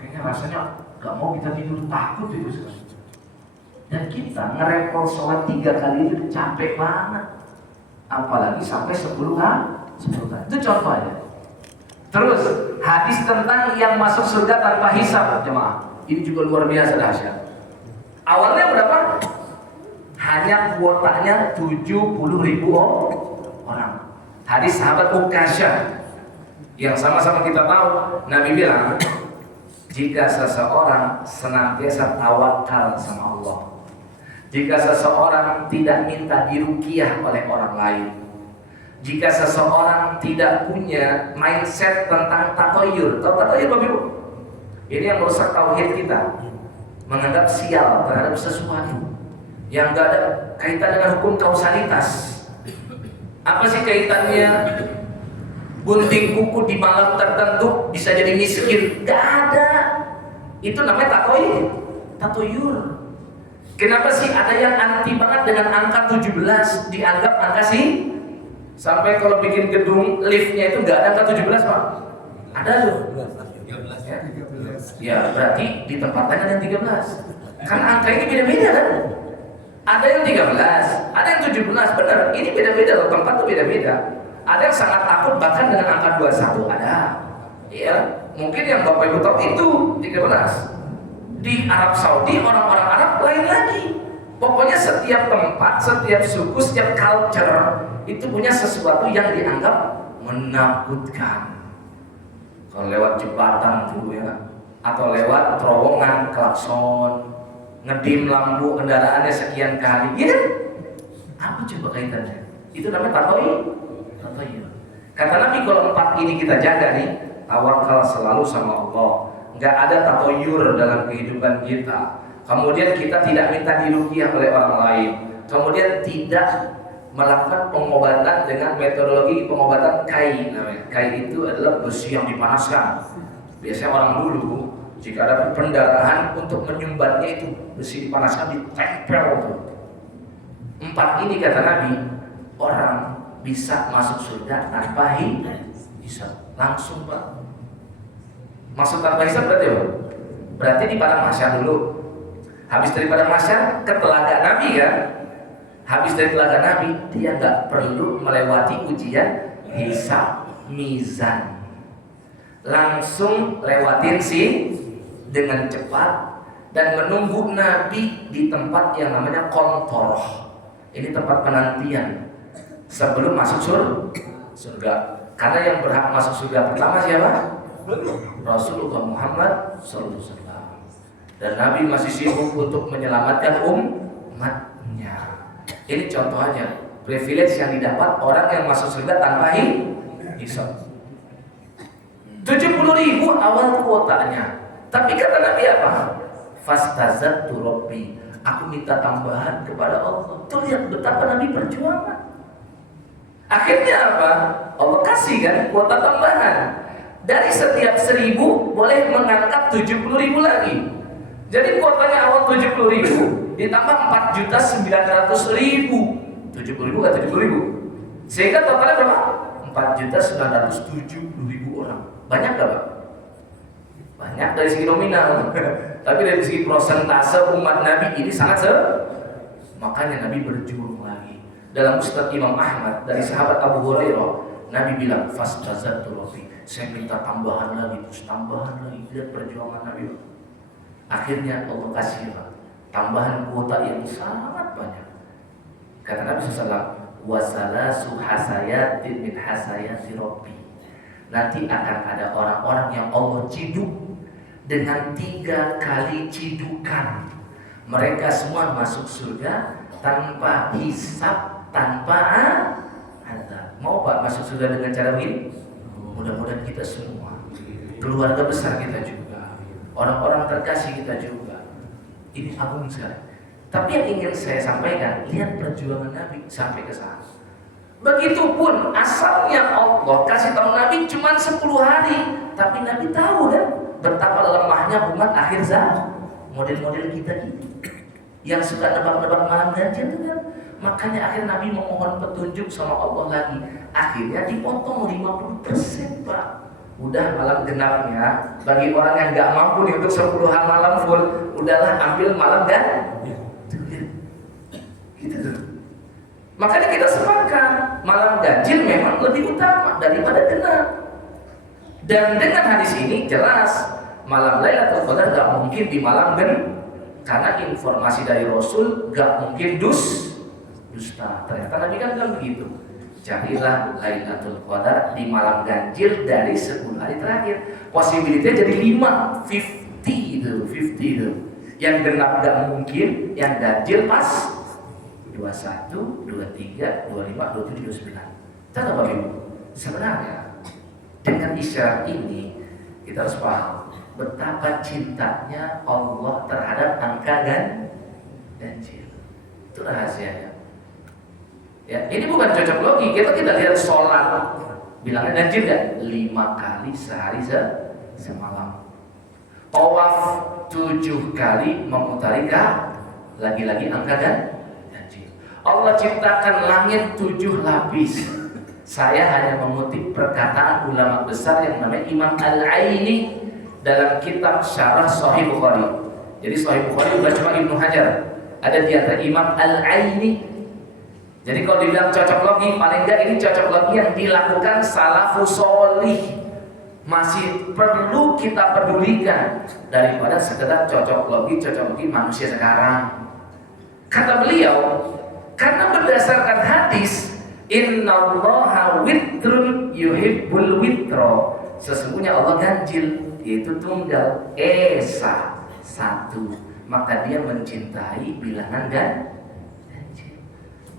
kayaknya rasanya gak mau kita tidur, takut itu sekali. Dan kita ngerepol sholat 3 kali itu capek banget, apalagi sampai 10 kali. Itu contoh aja. Terus hadis tentang yang masuk surga tanpa hisab, jemaah, ini juga luar biasa dahsyat. Awalnya berapa? Hanya kuotanya 70.000 orang. Hadis sahabat Ukasyah yang sama-sama kita tahu, Nabi bilang, jika seseorang senantiasa tawakal sama Allah, jika seseorang tidak minta diruqyah oleh orang lain, jika seseorang tidak punya mindset tentang tatoyur. Tahu tatoyur Bapak Ibu? Ini yang merusak tauhid kita, menganggap sial terhadap sesuatu yang gak ada kaitan dengan hukum kausalitas. Apa sih kaitannya gunting kuku di malam tertentu bisa jadi miskin? Gak ada. Itu namanya tatoyur. Kenapa sih ada yang anti banget dengan angka 17, dianggap angka sih? Sampai kalau bikin gedung liftnya itu nggak ada angka 17, Pak. Ada loh. 13. Ya, berarti di tempat lain ada yang 13. Kan angka ini beda-beda kan? Ada yang 13, ada yang 17, benar. Ini beda-beda loh, tempat tuh beda-beda. Ada yang sangat takut bahkan dengan angka 21, ada. Iya, mungkin yang Bapak Ibu tahu itu 13. Di Arab Saudi orang-orang Arab lain lagi. Pokoknya setiap tempat, setiap suku, setiap culture itu punya sesuatu yang dianggap menakutkan. Kalau lewat jembatan dulu ya, atau lewat terowongan klakson, ngedim lampu kendaraannya sekian kali, ya? Apa coba kaitannya? Itu namanya tatoyur. Kata Nabi, kalau 4 ini kita jaga nih, tawakal selalu sama Allah, nggak ada tatoyur dalam kehidupan kita. Kemudian kita tidak minta diruqyah oleh orang lain. Kemudian tidak melakukan pengobatan dengan metodologi pengobatan kai namanya. Kai itu adalah besi yang dipanaskan. Biasanya orang dulu jika ada pendarahan untuk menyumbatnya itu besi dipanaskan ditempel tuh. 4 ini kata Nabi, orang bisa masuk surga tanpa hisab. Langsung Pak. Masuk tanpa hisab berarti apa? Berarti di padang mahsyar dulu. Habis dari padang mahsyar ke telaga Nabi kan? Habis dari telaga Nabi, dia nggak perlu melewati ujian hisab mizan. Langsung lewatin sih dengan cepat dan menunggu Nabi di tempat yang namanya Qantoroh. Ini tempat penantian sebelum masuk surga. Karena yang berhak masuk surga pertama siapa? Rasulullah Muhammad SAW. Dan Nabi masih sibuk untuk menyelamatkan umatnya. Ini contohnya privilege yang didapat orang yang masuk surga tanpa hisab. 70.000 awal kuotanya. Tapi kata Nabi apa? Fastazattu Rabbi. Aku minta tambahan kepada Allah. Tuh lihat betapa Nabi perjuangan. Akhirnya apa? Allah kasih kan kuota tambahan. Dari setiap 1.000 boleh mengangkat 70.000 lagi. Jadi kuotanya awal 70.000 ditambah 4.900.000. 70.000 kan 70.000. Sehingga totalnya berapa? 4.970.000 orang. Banyak gak Pak? Banyak dari segi nominal. Tapi dari segi prosentase umat Nabi ini sangat makanya Nabi berjuang lagi. Dalam Musnad Imam Ahmad dari sahabat Abu Hurairah, Nabi bilang fastazattu Rabbi. Saya minta tambahan lagi, terus tambahan lagi. Lihat perjuangan Nabi. Akhirnya Allah kasih tambahan kuota yang sangat banyak. Kata Nabi SAW, wasalasu hasayatin min hasayati Rabbi. Nanti akan ada orang-orang yang Allah ciduk dengan 3 kali cidukan. Mereka semua masuk surga tanpa hisab, tanpa azab. Mau Pak masuk surga dengan cara begini? Mudah-mudahan kita semua, keluarga besar kita juga, orang-orang terkasih kita juga. Ini agung sekali. Tapi yang ingin saya sampaikan, lihat perjuangan Nabi sampai ke sana. Begitupun asalnya Allah kasih tahu Nabi cuma 10 hari, tapi Nabi tahu kan betapa lemahnya umat akhir zaman. Model-model kita ini yang suka nebak-nebak malam ganjil kan. Makanya akhir Nabi memohon petunjuk sama Allah lagi. Akhirnya dipotong 50% Pak. Udah malam genapnya, bagi orang yang nggak mampu nih untuk 10 malam full, udahlah ambil malam gitu tuh. Makanya kita sepakat malam ganjil memang lebih utama daripada genap. Dan dengan hadis ini jelas malam Lailatul Qadar gak mungkin di malam karena informasi dari Rasul gak mungkin dusta. Ternyata Nabi kan bilang begitu. Carilah Lailatul Qadar di malam ganjil dari 10 hari terakhir. Possibility jadi 50 itu. Yang genap gak mungkin, yang ganjil pas 21, 23, 25, 27, 29. Tahu Bapak Ibu? Sebenarnya dengan isyarat ini kita harus paham betapa cintanya Allah terhadap angka ganjil. Itu rahasianya. Ya, ini bukan cocok logi. Kita lihat sholat, bilangnya ganjil kan? 5 kali sehari semalam. Tawaf 7 kali memutari lagi-lagi angka ganjil. Allah ciptakan langit 7 lapis. Saya hanya mengutip perkataan ulama besar yang namanya Imam Al-Aini dalam kitab Syarah Sahih Bukhari. Jadi Sahih Bukhari bukan cuma Ibnu Hajar, ada di antara Imam Al-Aini. Jadi kalau dibilang cocok logi, paling enggak ini cocok logi yang dilakukan salafus sholih. Masih perlu kita pedulikan daripada sekedar cocok logi manusia sekarang. Kata beliau, karena berdasarkan hadis Innallaha witrun yuhibbul witro, sesungguhnya Allah ganjil, yaitu tunggal, esa, satu, maka dia mencintai bilangan ganjil.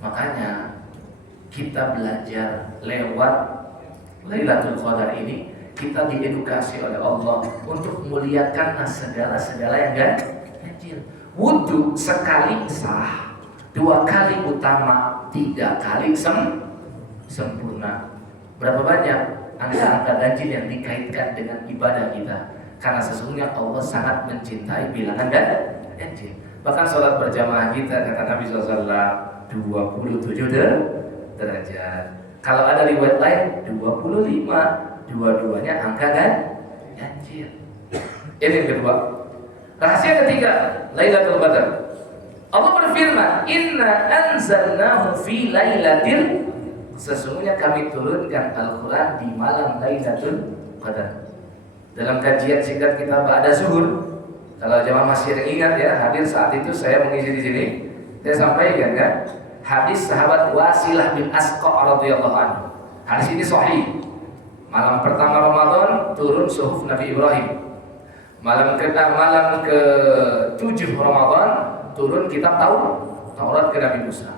Makanya kita belajar lewat Lailatul Qadar ini, kita diedukasi oleh Allah untuk memuliakan segala yang ganjil. Wudu sekali sah, 2 kali utama, 3 kali sempurna. Berapa banyak angka-angka ganjil yang dikaitkan dengan ibadah kita? Karena sesungguhnya Allah sangat mencintai bilangan ganjil. Bahkan sholat berjamaah kita, kata Nabi SAW, 27 derajat. Kalau ada riwayat lain 25, dua-duanya angka ganjil. Ini yang kedua. Rahasia ketiga, Lailatul Qadar. Allah berfirman, Inna anzalnahu fi lailatil, sesungguhnya kami turunkan Al-Quran di malam Lailatul Qadar. Dalam kajian singkat kita ba'da zuhur, kalau jemaah masih ingat ya, hadir saat itu saya mengisi di sini, saya sampaikan kan, hadis sahabat Wasilah bin Asqa radhiyallahu anhu. Hadis ini sahih. Malam pertama Ramadan turun suhuf Nabi Ibrahim. Malam ke-7 Ramadan turun kitab Taurat ke Nabi Musa.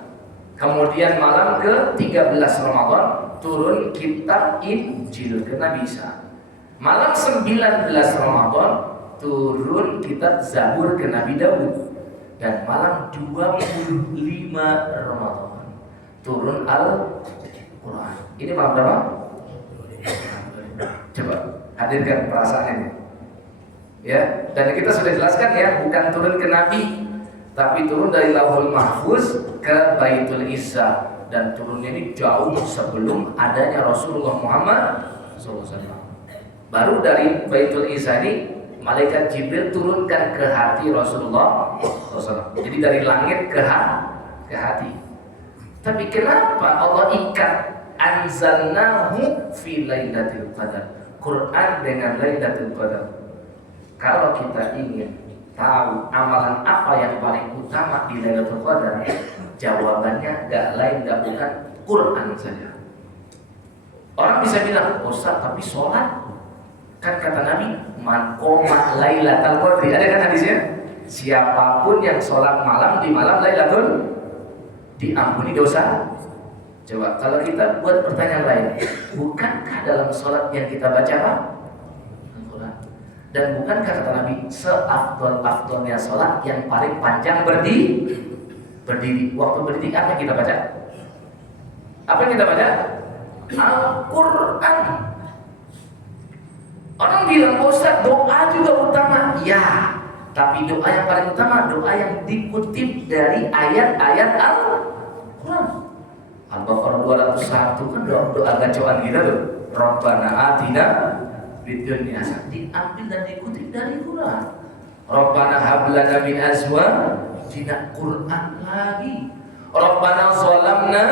Kemudian malam ke-13 Ramadan turun kitab Injil ke Nabi Isa. Malam 19 Ramadan turun kitab Zabur ke Nabi Daud. Dan malam 25 Ramadan turun Al-Quran. Ini malam berapa? Coba hadirkan perasaan ini. Ya, dan kita sudah jelaskan ya, bukan turun ke Nabi, tapi turun dari Lauhul Mahfuz ke Baitul Izza, dan turunnya ini jauh sebelum adanya Rasulullah Muhammad SAW. Baru dari Baitul Izza ini malaikat Jibril turunkan ke hati Rasulullah SAW. Jadi dari langit ke hati. Tapi kenapa Allah ikat anzalnahu fi lailatul qadar, Quran dengan Lailatul Qadar? Kalau kita ingin tahu amalan apa yang paling utama di Lailatul Qadar, jawabannya gak lain gak bukan Quran saja. Orang bisa bilang, Ustaz tapi sholat, kan kata Nabi, man qoma Lailatul Qadri, ada kan hadisnya? Siapapun yang sholat malam di malam Lailatul, diampuni dosa. Coba kalau kita buat pertanyaan lain, bukankah dalam sholat yang kita baca apa? Dan bukankah kata Nabi, seafdol-afdolnya sholat yang paling panjang berdiri? Waktu berdiri apa yang kita baca? Apa yang kita baca? Al-Quran. Orang bilang, Ustaz, doa juga utama. Ya, tapi doa yang paling utama, doa yang dikutip dari ayat-ayat Al-Quran. Al-Baqarah 201 kan doa gacoan kita tuh. Rabbana atina fid dunya diambil dan dikutip dari Quran. Rabbana hab lana min azwajina, Quran lagi. Rabbana zalamna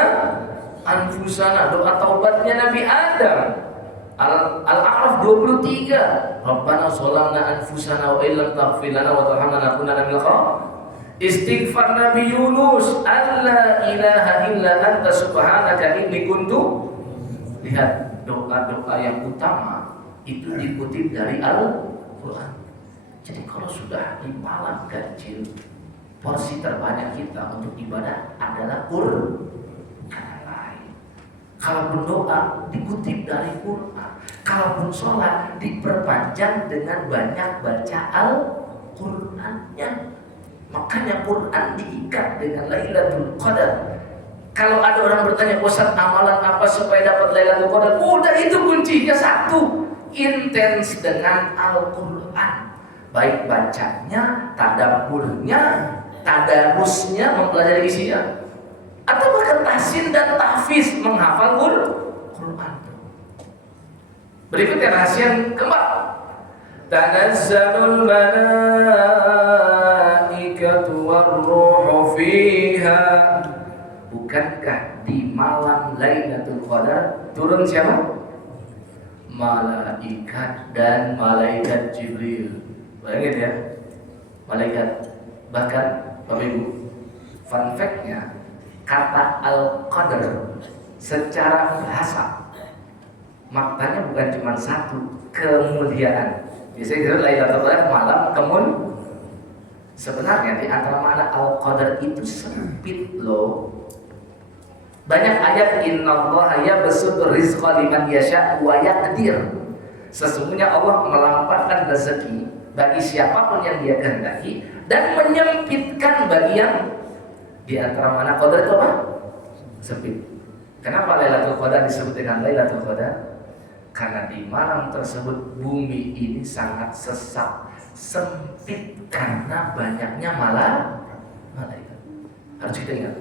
anfusana, doa taubatnya Nabi Adam. Al-A'raf 23. Rabbana zalamna anfusana wa illam taghfir lana wa tarhamna lanakunanna minal khasirin. Istighfar Nabi Yunus, alla ilaha illa anta subhanaka inni kuntu. Lihat, doa-doa yang utama itu dikutip dari Al-Quran. Jadi kalau sudah di malam ganjil, porsi terbanyak kita untuk ibadah adalah Quran. Kalaupun doa dikutip dari Quran, kalaupun sholat diperpanjang dengan banyak baca Al-Qurannya. Makanya Quran diikat dengan Lailatul Qadar. Kalau ada orang bertanya, Ustaz, amalan apa supaya dapat Lailatul Qadar? Udah, itu kuncinya satu, intens dengan Al-Quran. Baik bacanya, tadabburnya, tadarusnya, mempelajari isinya, atau bahkan tahsin dan tahfiz, menghafal Quran. Berikutnya rahasia yang keempat, tanazzalul malaikatu warruhu fiha. Bukankah di malam Lailatul Qadar turun siapa? Malaikat dan malaikat Jibril. Bayangin ya, malaikat. Bahkan Bapak Ibu, fun fact-nya, kata Al-Qadar secara bahasa maknanya bukan cuma satu, kemuliaan. Biasanya kita Lailatul Qadar malam sebenarnya di antara makna Al-Qadar itu sempit loh. Banyak ayat, innallaha yabsutur rizqa liman yasha wa yaqdir. Sesungguhnya Allah melampahkan rezeki bagi siapapun yang Dia kehendaki dan menyempitkan bagi yang di antara mana qadar itu apa? Sempit. Kenapa Lailatul Qadar disebut dengan Lailatul Qadar? Karena di malam tersebut bumi ini sangat sesak, sempit karena banyaknya malaikat. Harus kita ingat.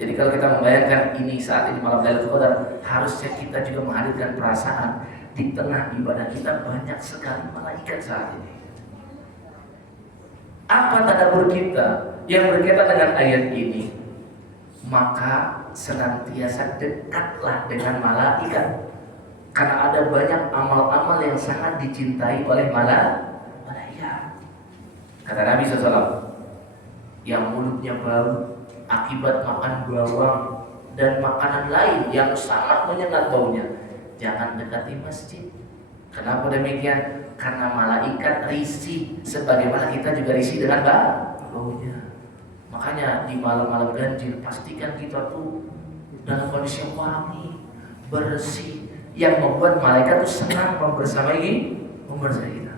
Jadi kalau kita membayangkan ini saat ini malam Lailatul Qadar, harusnya kita juga menghadirkan perasaan di tengah ibadah kita banyak sekali malaikat saat ini. Apa tadabbur kita yang berkaitan dengan ayat ini? Maka senantiasa dekatlah dengan malaikat, karena ada banyak amal-amal yang sangat dicintai oleh malaikat. Kata Nabi SAW, yang mulutnya bau akibat makan bawang dan makanan lain yang sangat menyengat baunya, jangan dekati masjid. Kenapa demikian? Karena malaikat risih sebagaimana kita juga risih dengan baunya. Makanya di malam-malam ganjil pastikan kita tuh dalam kondisi yang wangi, bersih, yang membuat malaikat tuh senang membersamai kita.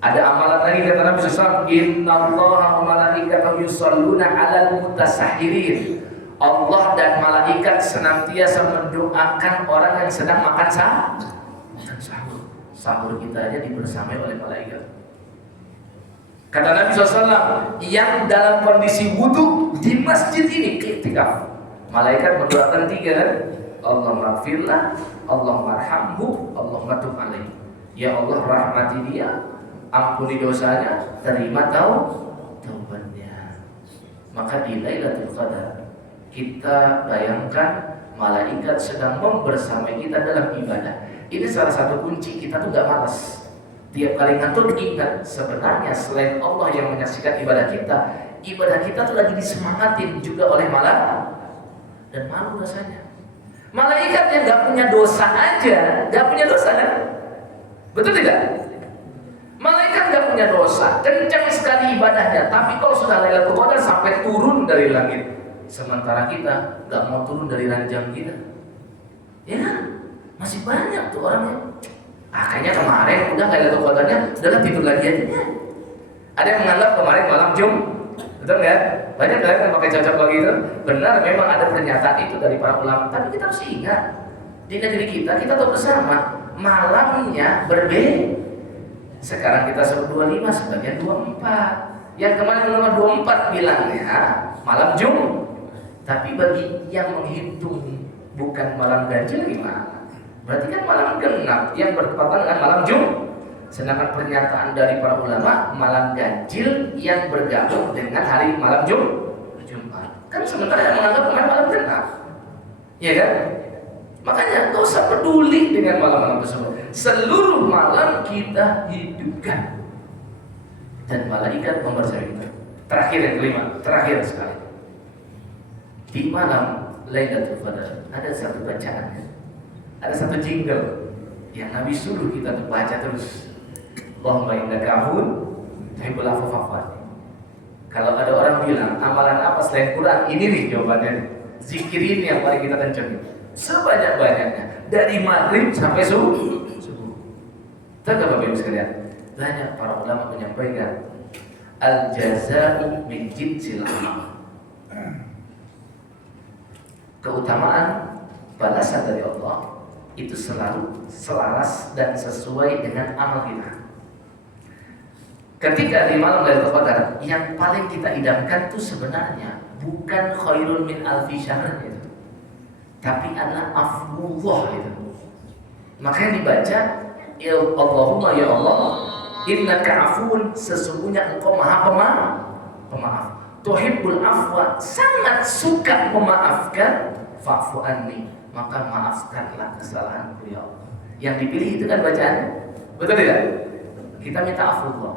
Ada amalan lagi kata Nabi SAW, innallaha wa malaikatahu yusholluna 'alal mutasahhirin. Allah dan malaikat senantiasa mendoakan orang yang sedang makan sahur. Sahur kita aja dibersamai oleh malaikat. Kata Nabi SAW, yang dalam kondisi wudu di masjid ini iktikaf, malaikat mendoakan tiga kan? Allahumma gfirlah, Allahumma arhamhu, Allahumma tub alaihi. Ya Allah, rahmati dia, ampuni dosanya, terima taubatnya. Maka di Lailatul Qadar kita bayangkan malaikat sedang membersamai kita dalam ibadah. Ini salah satu kunci kita tuh gak malas. Tiap kali ngantuk ingat, sebenarnya selain Allah yang menyaksikan ibadah kita tuh lagi disemangatin juga oleh malaikat. Dan malu rasanya. Malaikat yang gak punya dosa aja, gak punya dosa kan? Betul tidak? Malaikat gak punya dosa, kencang sekali ibadahnya, tapi kalau sudah Lailatul Qadar sampai turun dari langit. Sementara kita gak mau turun dari ranjang kita. Ya, masih banyak tuh orangnya. Kayaknya kemarin udah Lailatul Qadarnya, udahlah tidur lagi aja. Ada yang menganggap kemarin malam betul nggak? Banyak yang pakai cocok lagi itu. Benar, memang ada pernyataan itu dari para ulama. Tapi kita harus ingat, di negeri kita tahu bersama, malamnya berbeda. Sekarang kita sebut 25, sebagian 24. Yang kemarin nomor 24 bilangnya malam Jumat. Tapi bagi yang menghitung bukan malam ganjil gimana? Berarti kan malam genap yang bertepatan dengan malam Jumat. Sedangkan pernyataan dari para ulama malam ganjil yang bergabung dengan hari malam Jumat. Kan sementara yang menganggap malam genap. Iya kan? Makanya gak usah peduli dengan malam-malam tersebut. Seluruh malam kita hidupkan. Dan malaikat mempercayai kita. Terakhir yang kelima, terakhir sekali. Di malam Lailatul Qadar ada satu bacaan, ada satu jingle yang Nabi suruh kita untuk baca terus. Allahumma innaka afuwwun tuhibbul afwa fa'fu anni. Kalau ada orang bilang amalan apa selain Quran, ini nih jawabannya. Zikir ini yang paling kita kencangin sebanyak-banyaknya dari maghrib sampai subuh. Tahu Bapak Ibu sekalian? Banyak para ulama menyampaikan al-jazā'u min jinsil amal. Keutamaan balasan dari Allah itu selalu selaras dan sesuai dengan amal kita. Ketika di malam Lailatul Qadar, yang paling kita idamkan itu sebenarnya bukan khairun min alfi syahr itu, tapi adalah afwullah itu. Makanya dibaca ya Allahumma ya Allah innaka afuwun, sesungguhnya engkau maha pemaaf. Tuhibbul afwa, sangat suka memaafkan. Fa'fu anni, maka maafkanlah kesalahanku ya Allah. Yang dipilih itu kan bacaannya, betul tidak? Kita minta afwullah.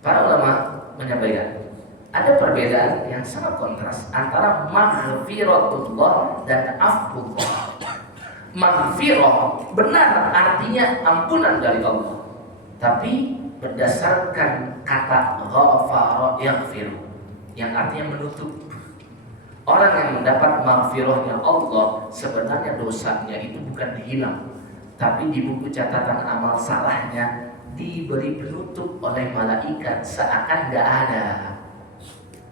Para ulama menyampaikan ada perbedaan yang sangat kontras antara maghfiratullah dan afwullah. Maghfirah benar artinya ampunan dari Allah, tapi berdasarkan kata ghafara yaghfir yang artinya menutup. Orang yang mendapat maghfirahnya Allah sebenarnya dosanya itu bukan dihilang, tapi di buku catatan amal salahnya diberi penutup oleh malaikat seakan gak ada.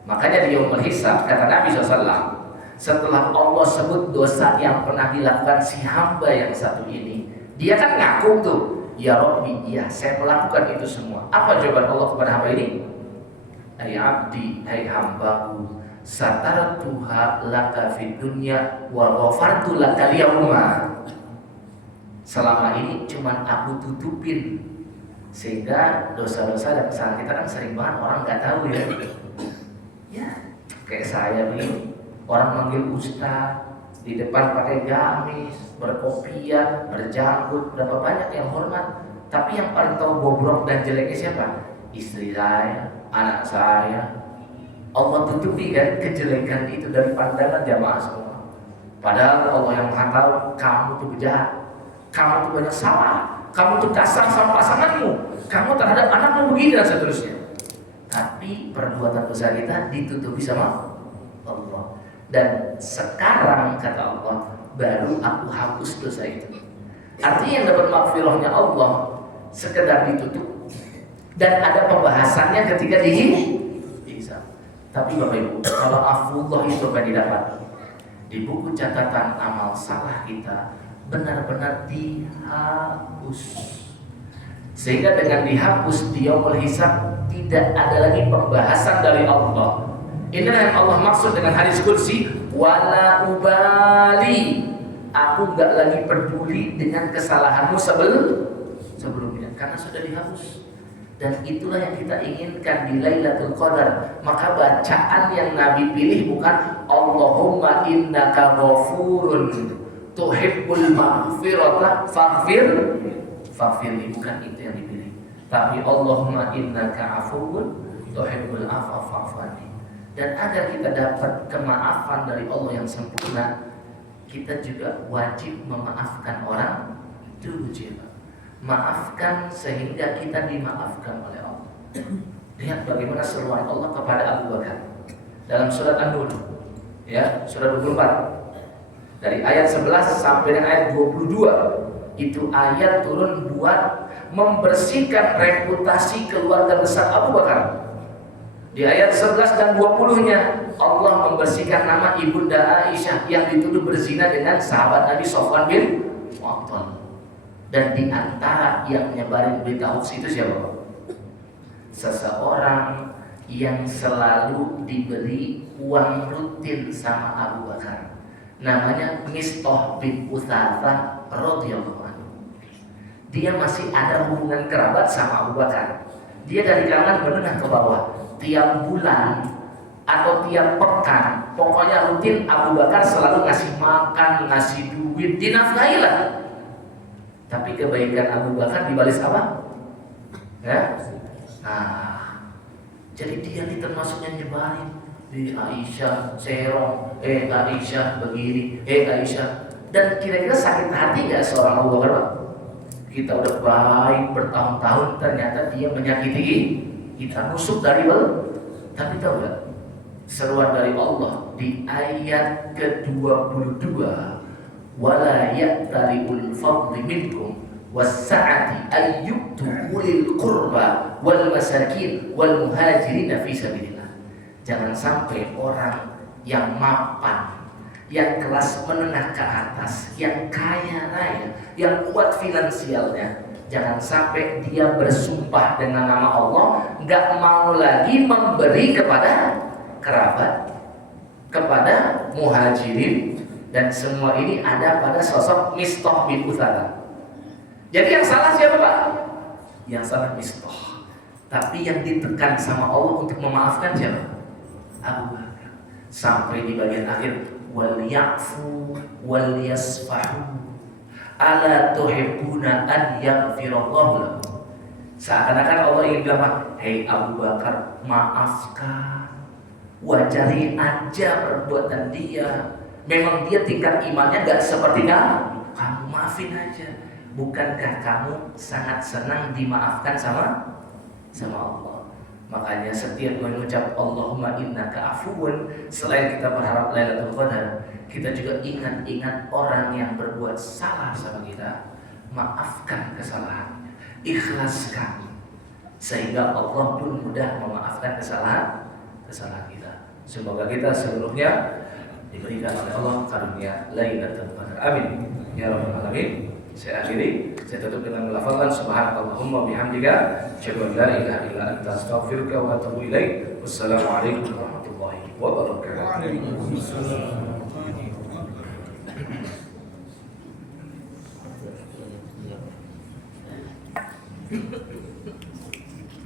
Makanya di yaumul hisab kata Nabi SAW, setelah Allah sebut dosa yang pernah dilakukan si hamba yang satu ini, dia kan ngaku tuh, ya Rabbi, iya saya melakukan itu semua. Apa jawaban Allah kepada hamba ini? Hai abdi, hai hambaku, satartuha laka fid dunya wa ghafartu laka al-yawma. Selama ini cuman aku tutupin, sehingga dosa-dosa dan kesalahan kita kan sering banget orang nggak tahu ya. Ya, kayak saya begini, orang manggil ustaz di depan pakai gamis, berkopiah, berjanggut, berapa banyak yang hormat, tapi yang paling tahu bobrok dan jeleknya siapa? Istri saya, anak saya. Allah tutupi kan kejelekan itu dari pandangan jamaah semua. Padahal Allah yang maha tahu kamu tuh jahat, kamu tuh banyak salah, kamu tuh kasar sama pasanganmu, kamu terhadap anakmu begini dan seterusnya. Tapi perbuatan dosa kita ditutupi sama Allah. Dan sekarang kata Allah, baru aku hapus dosa itu. Artinya yang dapat maghfirahnya Allah sekedar ditutup, dan ada pembahasannya ketika dihisab. Tapi Bapak Ibu, kalau afwullah itu akan didapat di buku catatan amal salah kita, benar-benar dihapus. Sehingga dengan dihapus di yaumul hisab tidak ada lagi pembahasan dari Allah. Inilah yang Allah maksud dengan hadis qudsi, wala ubali, aku enggak lagi peduli dengan kesalahanmu sebelumnya, karena sudah dihapus. Dan itulah yang kita inginkan di Lailatul Qadar. Maka bacaan yang Nabi pilih bukan Allahumma innaka ghafurun tuhibbul maghfirata faghfirli, bukan itu yang dipilih. Tapi Allahumma innaka afuwwun tuhibbul afwa fa'fu anni. Dan agar kita dapat kemaafan dari Allah yang sempurna, kita juga wajib memaafkan orang dulu juga. Maafkan sehingga kita dimaafkan oleh Allah. Lihat bagaimana seruan Allah kepada Abu Bakar dalam surat An-Nur, ya, surat 24 dari ayat 11 sampai dengan ayat 22. Itu ayat turun buat membersihkan reputasi keluarga besar Abu Bakar. Di ayat 11 dan 20-nya Allah membersihkan nama Ibunda Aisyah yang dituduh berzina dengan sahabat Nabi Sofwan bin Mu'attal. Dan di antara yang menyebarin berita hoax itu siapa? Seseorang yang selalu diberi uang rutin sama Abu Bakar. Namanya Mistah bin Utsatsah radhiyallahu anhu. Dia masih ada hubungan kerabat sama Abu Bakar. Dia dari kalangan menengah ke bawah. Tiap bulan atau tiap pekan, pokoknya rutin Abu Bakar selalu ngasih makan, ngasih duit, dinafkahi lah. Tapi kebaikan Abu Bakar dibalas apa? Ya? Nah, jadi dia ini termasuk yang nyebarin di Aisyah serong, Aisyah begini, Aisyah. Dan kira-kira sakit hati nggak seorang Abu Bakar? Kita udah baik bertahun-tahun, ternyata dia menyakiti kita, nusuk dari bel. Tapi tahu nggak? Seruan dari Allah di ayat ke-22, wala ya'taliul fadli minkum was-sa'ati ayyutu ulil qurba wal masakin wal muhajirin fi sabilillah. Jangan sampai orang yang mapan, yang kelas menengah ke atas, yang kaya raya, yang kuat finansialnya, jangan sampai dia bersumpah dengan nama Allah nggak mau lagi memberi kepada kerabat, kepada muhajirin, dan semua ini ada pada sosok Mistah bin Uthalah. Jadi yang salah siapa Pak? Yang salah Mistah. Tapi yang ditekan sama Allah untuk memaafkan siapa? Abu Bakar. Sampai di bagian akhir, wal ya'fu wal yasfahu ala tuhibbuna an yaghfirallahu lakum. Seakan-akan Allah ingin bilang, hei Abu Bakar, maafkan, wajari aja perbuatan dia. Memang dia tingkat imannya gak seperti kamu maafin aja. Bukankah kamu sangat senang dimaafkan sama Allah? Makanya setiap mengucap Allahumma innaka afuwun, selain kita berharap Lailatul Qadar, kita juga ingat orang yang berbuat salah sama kita. Maafkan kesalahannya, ikhlaskan, sehingga Allah pun mudah memaafkan kesalahan kita. Semoga kita seluruhnya diberikan oleh Allah karunia Lailatul Qadar. Amin ya rabbal alamin. Saya akhiri, saya tutup dengan melafalkan subhanakallahumma bihamdika, asyhadu an la ilaha illa anta, astaghfiruka wa atubu ilaik. Wassalamualaikum warahmatullahi wabarakatuh. Waalaikumsalam.